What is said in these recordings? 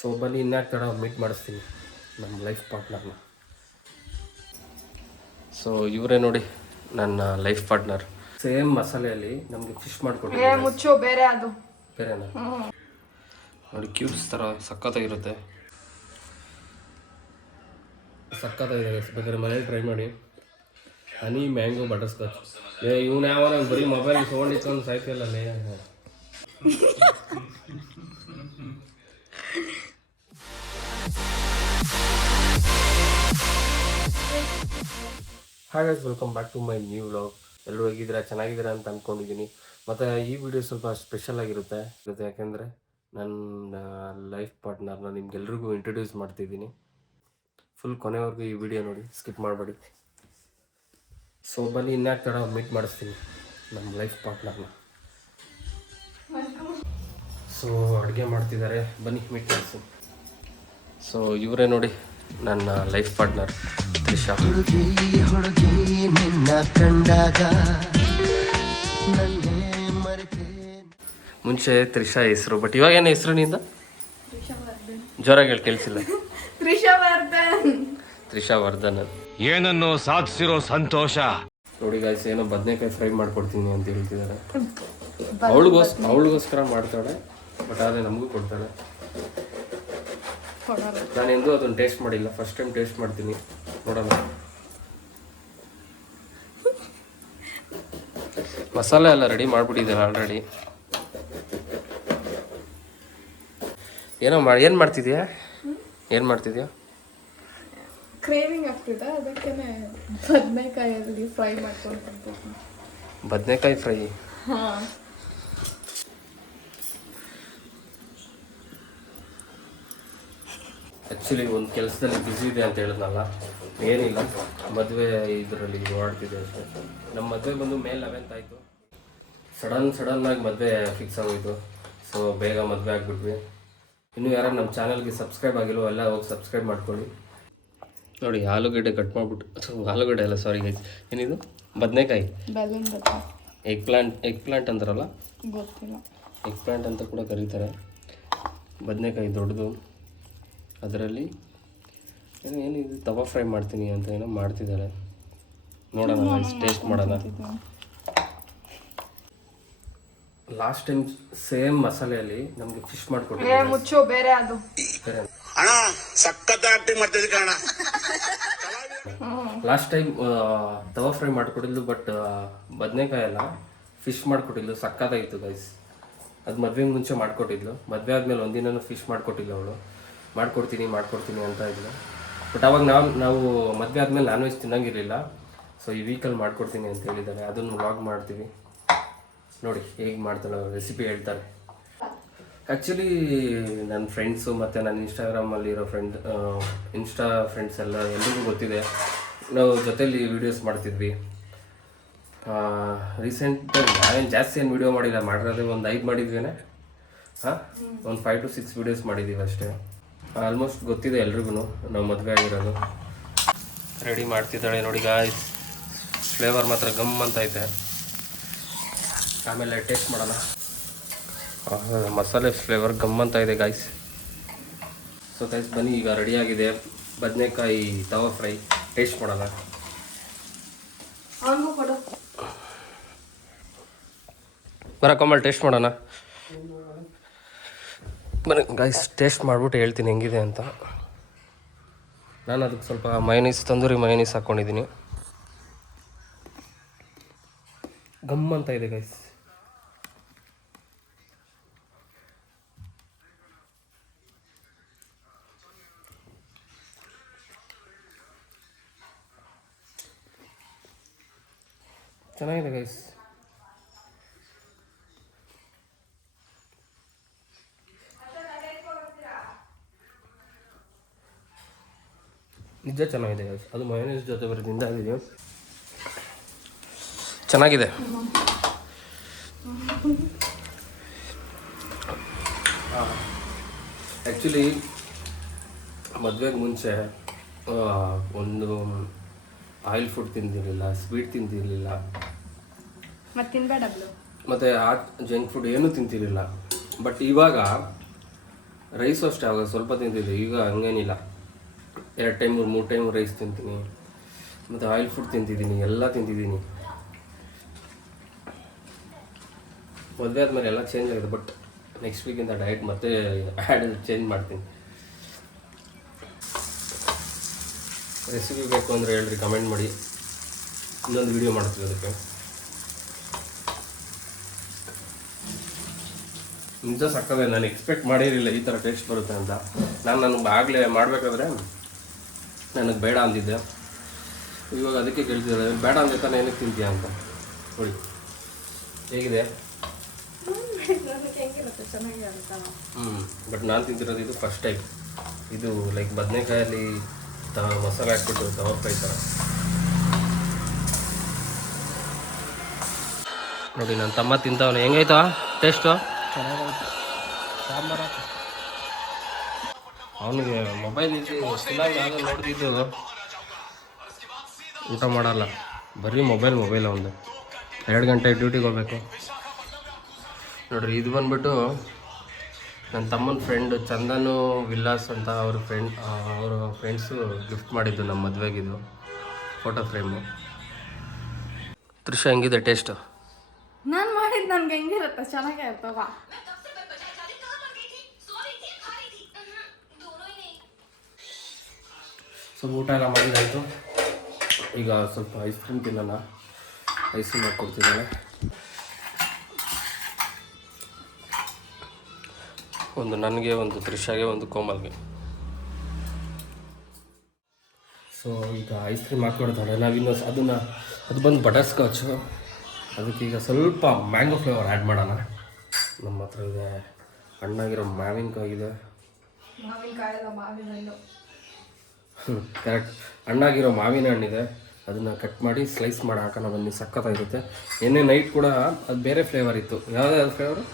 So ಬನ್ನಿ ಇನ್ಯಾಕೆ ತಡ meet ಮಾಡಿಸ್ತೀನಿ ನಮ್ಮ ಲೈಫ್ ಪಾರ್ಟ್ನರ್ನ. ಸೊ ಇವರೇ ನೋಡಿ ನನ್ನ ಲೈಫ್ ಪಾರ್ಟ್ನರ್. ಸೇಮ್ ಮಸಾಲೆಯಲ್ಲಿ ನಮಗೆ ಫಿಶ್ ಮಾಡಿಕೊಟ್ಟಿದ್ದಾರೆ. ಮುಚ್ಚು ಬೇರೆ ಅದು ಬೇರೆನಾ ನೋಡಿ, ಕ್ಯೂಬ್ಸ್ ಥರ ಸಖತ್ತಾಗಿರುತ್ತೆ. ಸಖತ್ತಾಗಿದೆ, ಬೇಕಾದ್ರೆ ಮನೇಲಿ ಟ್ರೈ ಮಾಡಿ. Honey mango butterscotch. ಇವನು ಯಾವ ಬರೀ ಮೊಬೈಲ್ ತೊಗೊಂಡಿತ್ತು ಸಾಯ್ತಿಲ್ಲ. Hi guys, welcome back to my new vlog. ಎಲ್ಲರೂ ಹೇಗಿದ್ದೀರಾ, ಚೆನ್ನಾಗಿದ್ದೀರಾ ಅಂತ ಅಂದ್ಕೊಂಡಿದ್ದೀನಿ. ಮತ್ತು ಈ ವಿಡಿಯೋ ಸ್ವಲ್ಪ ಸ್ಪೆಷಲ್ ಆಗಿರುತ್ತೆ. ಯಾಕೆಂದರೆ ನನ್ನ ಲೈಫ್ ಪಾರ್ಟ್ನರ್ನ ನಿಮ್ಗೆಲ್ರಿಗೂ ಇಂಟ್ರೊಡ್ಯೂಸ್ ಮಾಡ್ತಿದ್ದೀನಿ. ಫುಲ್ ಕೊನೆವರೆಗೂ ಈ ವಿಡಿಯೋ ನೋಡಿ, ಸ್ಕಿಪ್ ಮಾಡಬೇಡಿ. ಸೊ ಬನ್ನಿ ಇನ್ಯಾಕೆ ತಡ ಮೀಟ್ ಮಾಡಿಸ್ತೀನಿ ನಮ್ಮ ಲೈಫ್ ಪಾರ್ಟ್ನರ್ನ. ಸೊ ಅಡುಗೆ ಮಾಡ್ತಿದ್ದಾರೆ, ಬನ್ನಿ ಮೀಟ್ ಮಾಡಿಸ್ತೀನಿ. ಸೊ ಇವರೇ ನೋಡಿ ನನ್ನ ಲೈಫ್ ಪಾರ್ಟ್ನರ್ ತ್ರಿಷಾ. ಮುಂಚೆ ತ್ರಿಷಾ ಹೆಸರು, ಬಟ್ ಇವಾಗ ಏನು ಹೆಸರು ನಿಂದ? ಜೋರಾಗಿ ಹೇಳಿ ಕೇಳಿಸಿಲ್ಲ. ತ್ರಿಷಾ ವರ್ಧನ್. ಏನನ್ನು ಸಾಧಿಸಿರೋ ಸಂತೋಷ. ನೋಡಿ ಗಾಯ್ಸ್, ಏನೋ ಬದನೆಕಾಯಿ ಫ್ರೈ ಮಾಡ್ಕೊಡ್ತೀನಿ ಅಂತ ಹೇಳ್ತಿದ್ದಾರೆ. ಅವಳಿಗೋಸ್ಕರ ಮಾಡ್ತಾಳೆ, ಬಟ್ ಆದರೆ ನಮಗೂ ಕೊಡ್ತಾಳೆ. ನಾನು ಎಂದೂ ಅದನ್ನು ಟೇಸ್ಟ್ ಮಾಡಿಲ್ಲ, ಫಸ್ಟ್ ಟೈಮ್ ಟೇಸ್ಟ್ ಮಾಡ್ತೀನಿ, ನೋಡೋಣ. ಮಸಾಲೆ ಎಲ್ಲ ರೆಡಿ ಮಾಡಿಬಿಟ್ಟಿದ್ದಾರೆ ಆಲ್ರೆಡಿ. ಏನು ಮಾಡ್ತಿದ್ಯಾ? ಏನು ಮಾಡ್ತಿದ್ಯಾ? ಕ್ರೇವಿಂಗ್ ಆಗ್ತಿದೆ, ಅದಕ್ಕೆ ಬದನೆಕಾಯಲ್ಲಿ ಫ್ರೈ ಮಾಡ್ಕೊಂಡು. ಬದನೆಕಾಯಿ ಫ್ರೈ? ಹಾಂ. ಆ್ಯಕ್ಚುಲಿ ಒಂದು ಕೆಲಸದಲ್ಲಿ ಬ್ಯುಸಿ ಇದೆ ಅಂತ ಹೇಳಿದ್ನಲ್ಲ, ಏನಿಲ್ಲ, ಮದುವೆ ಇದರಲ್ಲಿ ಓಡಾಡ್ತಿದ್ದೆ ಅಷ್ಟೇ. ನಮ್ಮ ಮದುವೆ ಬಂದು ಮೇ 11 ಆಯಿತು. ಸಡನ್ನಾಗಿ ಮದುವೆ ಫಿಕ್ಸ್ ಆಗೋಯಿತು. ಸೊ ಬೇಗ ಮದುವೆ ಆಗಿಬಿಟ್ವಿ. ಇನ್ನೂ ಯಾರು ನಮ್ಮ ಚಾನಲ್ಗೆ ಸಬ್ಸ್ಕ್ರೈಬ್ ಆಗಿಲ್ವೋ ಎಲ್ಲ ಹೋಗಿ ಸಬ್ಸ್ಕ್ರೈಬ್ ಮಾಡ್ಕೊಳ್ಳಿ. ನೋಡಿ, ಆಲೂಗಡ್ಡೆ ಕಟ್ ಮಾಡಿಬಿಟ್ಟು, ಆಲೂಗಡ್ಡೆ ಅಲ್ಲ ಸಾರಿ ಗೈಸ್, ಏನಿದು ಬದನೆಕಾಯಿ, ಎಗ್ ಪ್ಲಾಂಟ್ ಅಂತಾರಲ್ಲ, ಗೊತ್ತಿಲ್ಲ, ಎಗ್ ಪ್ಲಾಂಟ್ ಅಂತ ಕೂಡ ಕರೀತಾರೆ. ಬದನೆಕಾಯಿ ದೊಡ್ಡದು, ಅದರಲ್ಲಿ ಏನಿದು ತವಾ ಫ್ರೈ ಮಾಡ್ತೀನಿ ಅಂತ ಏನೋ ಮಾಡ್ತಿದ್ದಾರೆ. ನೋಡೋಣ, ಟೇಸ್ಟ್ ಮಾಡೋಣ. ಲಾಸ್ಟ್ ಟೈಮ್ ಸೇಮ್ ಮಸಾಲೆಯಲ್ಲಿ ನಮಗೆ ಫಿಶ್ ಮಾಡಿಕೊಟ್ಟಿದ್ದಾರೆ. ಮುಚ್ಚು ಬೇರೆ ಅದು ಲಾಸ್ಟ್ ಟೈಮ್ ತವಾ ಫ್ರೈ ಮಾಡಿಕೊಟ್ಟಿದ್ಲು, ಬಟ್ ಬದನೆಕಾಯಿ ಎಲ್ಲ ಫಿಶ್ ಮಾಡಿಕೊಟ್ಟಿದ್ಲು. ಸಕ್ಕತ್ತಾಗಿತ್ತು ಗೈಸ್. ಅದು ಮದುವೆ ಮುಂಚೆ ಮಾಡಿಕೊಟ್ಟಿದ್ಲು. ಮದುವೆ ಆದಮೇಲೆ ಒಂದಿನೂ ಫಿಶ್ ಮಾಡಿಕೊಟ್ಟಿಲ್ಲ ಅವಳು. ಮಾಡ್ಕೊಡ್ತೀನಿ ಅಂತ ಇದ್ಲು. ಬಟ್ ಅವಾಗ ನಾವು ಮದುವೆ ಆದಮೇಲೆ ನಾನ್ ವೆಜ್ ತಿನ್ನೋಂಗಿರಲಿಲ್ಲ. ಸೊ ಈ ವೀಕಲ್ಲಿ ಮಾಡ್ಕೊಡ್ತೀನಿ ಅಂತ ಹೇಳಿದ್ದಾರೆ. ಅದನ್ನು ವ್ಲಾಗ್ ಮಾಡ್ತೀವಿ, ನೋಡಿ ಹೇಗೆ ಮಾಡ್ತಾಳೆ, ರೆಸಿಪಿ ಹೇಳ್ತಾರೆ. ಆ್ಯಕ್ಚುಲಿ ನನ್ನ ಫ್ರೆಂಡ್ಸು ಮತ್ತು ನನ್ನ ಇನ್ಸ್ಟಾಗ್ರಾಮಲ್ಲಿರೋ ಇನ್ಸ್ಟಾ ಫ್ರೆಂಡ್ಸ್ ಎಲ್ರಿಗೂ ಗೊತ್ತಿದೆ, ನಾವು ಜೊತೆಯಲ್ಲಿ ವೀಡಿಯೋಸ್ ಮಾಡ್ತಿದ್ವಿ. ರೀಸೆಂಟಾಗಿ ನಾವೇನು ಜಾಸ್ತಿ ಏನು ವೀಡಿಯೋ ಮಾಡಿರೋದೇ ಒಂದು 5 ಮಾಡಿದ್ವಿ. ಒಂದು 5 to 6 ವೀಡಿಯೋಸ್ ಮಾಡಿದ್ದೀವಿ ಅಷ್ಟೇ. ಆಲ್ಮೋಸ್ಟ್ ಗೊತ್ತಿದೆ ಎಲ್ರಿಗೂ ನಾವು ಮದುವೆ ಆಗಿರೋದು. ರೆಡಿ ಮಾಡ್ತಿದ್ದಾಳೆ ನೋಡಿ ಗಾಯ್ಸ್. ಫ್ಲೇವರ್ ಮಾತ್ರ ಗಮ್ ಅಂತ ಐತೆ. ಆಮೇಲೆ ಟೇಸ್ಟ್ ಮಾಡೋಣ. ಮಸಾಲೆ ಫ್ಲೇವರ್ ಗಮ್ ಅಂತ ಇದೆ ಗಾಯ್ಸ್. ಸೊ ಗೈಸ್ ಬನ್ನಿ, ಈಗ ರೆಡಿಯಾಗಿದೆ ಬದನೆಕಾಯಿ ತವಾ ಫ್ರೈ. ಟೇಸ್ಟ್ ಮಾಡೋಣ. ಬರಕಮ್ಮಲ್ಲಿ ಟೇಸ್ಟ್ ಮಾಡೋಣ. ಬನ್ನಿ ಗೈಸ್, ಟೇಸ್ಟ್ ಮಾಡಿಬಿಟ್ಟು ಹೇಳ್ತೀನಿ ಹೆಂಗಿದೆ ಅಂತ. ನಾನು ಅದಕ್ಕೆ ಸ್ವಲ್ಪ ತಂದೂರಿ ಮಯೋನೀಸ್ ಹಾಕ್ಕೊಂಡಿದ್ದೀನಿ. ಗಮ್ ಅಂತ ಇದೆ ಗೈಸ್. ಚೆನ್ನಾಗಿದೆ ಗೈಸ್. ನಿಜ ಚೆನ್ನಾಗಿದೆ ಗೈಸ್. ಅದು ಮಯೋನೀಸ್ ಜೊತೆ ಬರೋದ್ರಿಂದ ಆಗಿದೆ, ಚೆನ್ನಾಗಿದೆ. ಆ್ಯಕ್ಚುಲಿ ಮದುವೆಗೆ ಮುಂಚೆ ಒಂದು ಆಯಿಲ್ ಫುಡ್ ತಿಂದಿರಲಿಲ್ಲ, ಸ್ವೀಟ್ ತಿಂದಿರಲಿಲ್ಲ, ಮತ್ತು ಜಂಕ್ ಫುಡ್ ಏನೂ ತಿಂತಿರಲಿಲ್ಲ. ಬಟ್ ಇವಾಗ ರೈಸು ಅಷ್ಟೇ ಆವಾಗ ಸ್ವಲ್ಪ ತಿಂತಿದ್ದೆ, ಈಗ ಹಂಗೇನಿಲ್ಲ. 2 ಟೈಮ್ 3 ಟೈಮ್ ರೈಸ್ ತಿಂತೀನಿ, ಮತ್ತು ಆಯಿಲ್ ಫುಡ್ ತಿಂತಿದ್ದೀನಿ, ಎಲ್ಲ ತಿಂತಿದ್ದೀನಿ. ಮದುವೆ ಆದಮೇಲೆ ಎಲ್ಲ ಚೇಂಜ್ ಆಗಿದೆ, ಬಟ್ ನೆಕ್ಸ್ಟ್ ವೀಕಿಂದ ಡಯಟ್ ಮತ್ತೆ ಚೇಂಜ್ ಮಾಡ್ತೀನಿ. ರೆಸಿಪಿ ಬೇಕು ಅಂದರೆ ಹೇಳ್ರಿ, ಕಮೆಂಟ್ ಮಾಡಿ, ಇನ್ನೊಂದು ವಿಡಿಯೋ ಮಾಡ್ತೀವಿ ಅದಕ್ಕೆ. ನಿಜ ಸಕ್ಕದೆ, ನಾನು ಎಕ್ಸ್ಪೆಕ್ಟ್ ಮಾಡಿರಲಿಲ್ಲ ಈ ಥರ ಟೇಸ್ಟ್ ಬರುತ್ತೆ ಅಂತ. ನನಗೆ ಆಗಲೇ ಮಾಡಬೇಕಾದ್ರೆ ನನಗೆ ಬೇಡ ಅಂದಿದ್ದೆ, ಇವಾಗ ಅದಕ್ಕೆ ಕೇಳ್ತಿದ್ದೆ, ಬೇಡ ಅಂದ ತಾನೇ ಏನಕ್ಕೆ ತಿಂತೀಯ ಅಂತ. ನೋಡಿ ಹೇಗಿದೆ. ಬಟ್ ನಾನು ತಿಂತಿರೋದು ಇದು ಫಸ್ಟ್ ಟೈಮ್. ಇದು ಲೈಕ್ ಬದನೆಕಾಯಲ್ಲಿ ಮಸಾಲೆ ಹಾಕ್ಬಿಟ್ಟು ತವ ಫ್ರೈ ಥರ. ನೋಡಿ ನನ್ನ ತಮ್ಮ ತಿಂತವನು, ಹೆಂಗೈತ ಟೇಸ್ಟು? ಸಾಂಬಾರ ಅವನಿಗೆ ಮೊಬೈಲ್ ನೋಡ್ತಿದ್ದು ಊಟ ಮಾಡಲ್ಲ, ಬರೀ ಮೊಬೈಲ್ ಅವನದು. 2 ಗಂಟೆ ಡ್ಯೂಟಿಗೆ ಹೋಗ್ಬೇಕು. ನೋಡ್ರಿ, ಇದು ಬಂದ್ಬಿಟ್ಟು ನನ್ನ ತಮ್ಮನ ಫ್ರೆಂಡ್ ಚಂದನು ವಿಲ್ಲಾಸ್ ಅಂತ ಅವ್ರ ಫ್ರೆಂಡ್ಸು ಗಿಫ್ಟ್ ಮಾಡಿದ್ದು ನಮ್ಮ ಮದುವೆಗಿದು ಫೋಟೋ ಫ್ರೇಮು. ತ್ರಿಷ ಹೆಂಗಿದೆ ಟೇಸ್ಟು? ನಾನು ಮಾಡಿದ್ದು ನನಗೆ ಹೆಂಗಿರುತ್ತೆ, ಚೆನ್ನಾಗೇ ಇರ್ತವ. ಸ್ವಲ್ಪ ಊಟ ಎಲ್ಲ ಮಾಡಿದಾಯಿತು. ಈಗ ಸ್ವಲ್ಪ ಐಸ್ ಕ್ರೀಮ್ ತಿನ್ನೋಣ. ಐಸ್ ಕ್ರೀಮ್ ಮಾಡ್ಕೊಡ್ತಿದ್ದಾಳೆ. ಒಂದು ನನಗೆ, ಒಂದು ತ್ರಿಷಾಗೆ, ಒಂದು ಕೋಮಲ್ಗೆ. ಸೊ ಈಗ ಐಸ್ ಕ್ರೀಮ್ ಹಾಕ್ಕೊಡ್ತಾಳೆ. ನಾವಿನ್ನು ಅದು ಬಂದು ಬಟರ್ ಸ್ಕಾಚು. ಅದಕ್ಕೆ ಈಗ ಸ್ವಲ್ಪ ಮ್ಯಾಂಗೋ ಫ್ಲೇವರ್ ಆ್ಯಡ್ ಮಾಡೋಣ. ನಮ್ಮ ಹತ್ರ ಇದೆ ಹಣ್ಣಾಗಿರೋ ಮಾವಿನಕಾಯಿ ಇದೆ. ಕರೆಕ್ಟ್, ಹಣ್ಣಾಗಿರೋ ಮಾವಿನ ಹಣ್ಣಿದೆ. ಅದನ್ನು ಕಟ್ ಮಾಡಿ ಸ್ಲೈಸ್ ಮಾಡಿ ಹಾಕೋಣ ಬನ್ನಿ, ಸಖತ್ತಾಗಿರುತ್ತೆ. ನಿನ್ನೆ ನೈಟ್ ಕೂಡ ಅದು ಬೇರೆ ಫ್ಲೇವರ್ ಇತ್ತು. ಯಾವ್ದು ಫ್ಲೇವರು?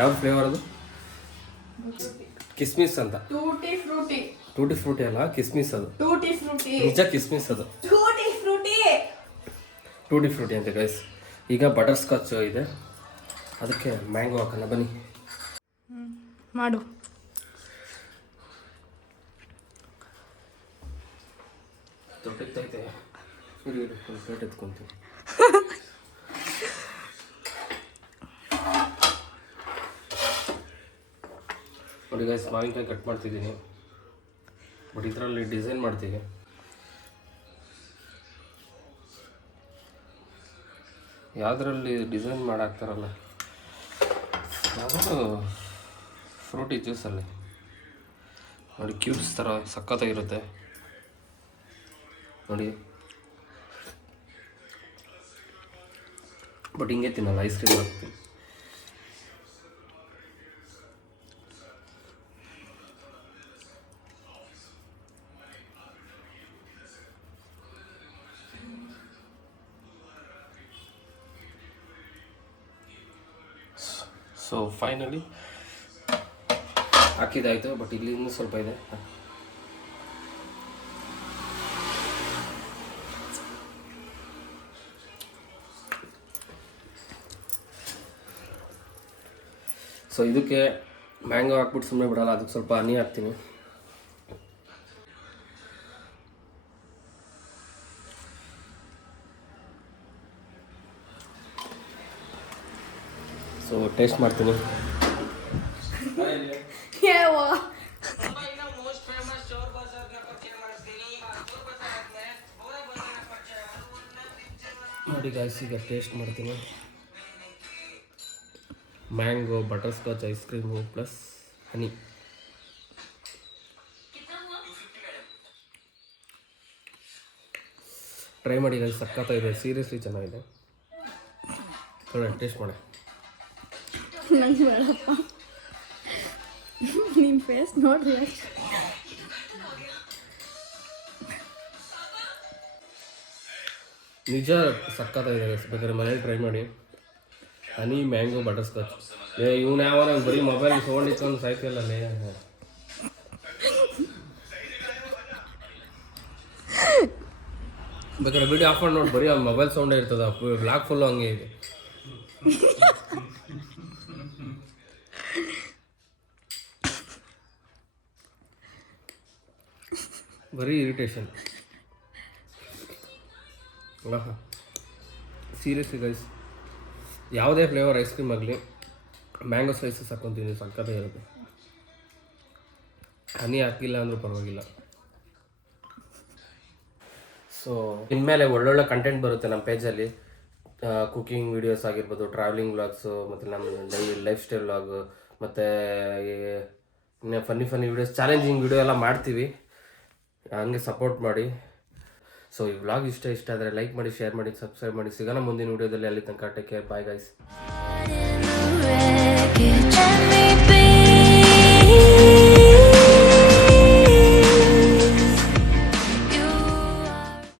ಯಾವ್ದು ಫ್ಲೇವರ್ ಅದು? ಕಿಸ್ಮಿಸ್ ಅಂತ. ಟೂಟಿ ಫ್ರೂಟಿ ಅಲ್ಲ, ಕಿಸ್ಮಿಸ್ ಅದು. ನಿಜ ಕಿಸ್ಮಿಸ್ ಅದು, ಟೂಟಿ ಫ್ರೂಟಿ ಅಂತ ಗೈಸ್. ಈಗ ಬಟರ್ ಸ್ಕಾಚ್ ಇದೆ, ಅದಕ್ಕೆ ಮ್ಯಾಂಗೋ ಹಾಕೋಣ ಬನ್ನಿ. ಮಾಡು. ತೊಟ್ಟಿತ್ತೈತೆ, ಒಂದು ಪ್ಲೇಟ್ ಎತ್ಕೊಂತೀನಿ. ನೋಡಿ ಗೈಸ್, ಮಾವಿನಕಾಯಿ ಕಟ್ ಮಾಡ್ತಿದ್ದೀನಿ, ಬಟ್ ಇದರಲ್ಲಿ ಡಿಸೈನ್ ಮಾಡ್ತೀವಿ. ಯಾವುದರಲ್ಲಿ ಡಿಸೈನ್ ಮಾಡಾಕ್ತಾರಲ್ಲ, ಯಾವುದು ಫ್ರೂಟಿ ಜ್ಯೂಸಲ್ಲಿ ನೋಡಿ, ಕ್ಯೂಬ್ಸ್ ಥರ ಸಖತ್ತಾಗಿರುತ್ತೆ ನೋಡಿ. ಬಟ್ ಹಿಂಗೆ ತಿನ್ನಲ್ಲ, ಐಸ್ ಕ್ರೀಮ್ ಹಾಕ್ತೀನಿ. ಸೊ ಫೈನಲಿ ಹಾಕಿದ್ದಾಯಿತು, ಬಟ್ ಇಲ್ಲಿ ಇನ್ನೂ ಸ್ವಲ್ಪ ಇದೆ. ಸೊ ಇದಕ್ಕೆ ಮ್ಯಾಂಗೋ ಹಾಕ್ಬಿಟ್ಟು ಸುಮ್ಮನೆ ಬಿಡಲ್ಲ, ಅದಕ್ಕೆ ಸ್ವಲ್ಪ ಹನಿ ಹಾಕ್ತೀನಿ. ಸೊ ಟೇಸ್ಟ್ ಮಾಡ್ತೀನಿ. ನೋಡಿ ಗಾಯ್ಸ್, ಈಗ ಟೇಸ್ಟ್ ಮಾಡ್ತೀನಿ. Mango butterscotch ice cream plus honey. Try ಮಾಡಿ ಗಾಯ್ಸ್, ಸಖತ್ತಾಗಿದೆ, ಸೀರಿಯಸ್ಲಿ ಚೆನ್ನಾಗಿದೆ. ಟೇಸ್ಟ್ ಮಾಡಿ. ನಂಗೆ ಬೇಡಪ್ಪ, ನಿನ್ನ ಫೇಸ್ ನೋಡ್ರಿ. ನಿಜ ಸಖತ್ತಾಗಿದೆ, ಬೇಕಾದ್ರೆ ಮನೇಲಿ ಟ್ರೈ ಮಾಡಿ. Honey mango butterscotch. ಇವನು ಯಾವ ಬರೀ ಮೊಬೈಲ್ ತೊಗೊಂಡಿತ್ತು ಸಾಯ್ತಿಲ್ಲೇ. ಬೇಕಾದ್ರೆ ವಿಡಿಯೋ ಆಫ್ ಮಾಡಿ ನೋಡಿ, ಬರೀ ಆ ಮೊಬೈಲ್ ಸೌಂಡೇ ಇರ್ತದೆ, ಬ್ಲಾಕ್ ಫುಲ್ಲು ಹಂಗೆ ಇದೆ. ಬರೀ ಇರಿಟೇಷನ್. ಸೀರಿಯಸ್ಲಿ ಗೈಸ್, ಯಾವುದೇ ಫ್ಲೇವರ್ ಐಸ್ ಕ್ರೀಮ್ ಆಗಲಿ ಮ್ಯಾಂಗೋ ಸ್ಲೈಸಸ್ ಹಾಕ್ಕೊತೀನಿ, ಸಕ್ಕತ್ತೇ ಇರುತ್ತೆ. ಹನಿ ಹಾಕಿಲ್ಲ ಅಂದರೂ ಪರವಾಗಿಲ್ಲ. ಸೊ ಇನ್ಮೇಲೆ ಒಳ್ಳೊಳ್ಳೆ ಕಂಟೆಂಟ್ ಬರುತ್ತೆ ನಮ್ಮ ಪೇಜಲ್ಲಿ. ಕುಕಿಂಗ್ ವೀಡಿಯೋಸ್ ಆಗಿರ್ಬೋದು, ಟ್ರಾವೆಲಿಂಗ್ ವ್ಲಾಗ್ಸು, ಮತ್ತು ನಮ್ಮ ಲೈಫ್ ಸ್ಟೈಲ್ ವ್ಲಾಗು, ಮತ್ತು ಇನ್ನು ಫನ್ನಿ ವೀಡಿಯೋಸ್, ಚಾಲೆಂಜಿಂಗ್ ವೀಡಿಯೋ ಎಲ್ಲ ಮಾಡ್ತೀವಿ. ಹಂಗೆ ಸಪೋರ್ಟ್ ಮಾಡಿ. ಸೊ ಈ ವ್ಲಾಗ್ ಇಷ್ಟ ಆದರೆ ಲೈಕ್ ಮಾಡಿ, ಶೇರ್ ಮಾಡಿ, ಸಬ್ಸ್ಕ್ರೈಬ್ ಮಾಡಿ. ಸಿಗೋಣ ಮುಂದಿನ ವೀಡಿಯೋದಲ್ಲಿ. ಅಲ್ಲಿ ತನಕ take care, bye guys. Let me be.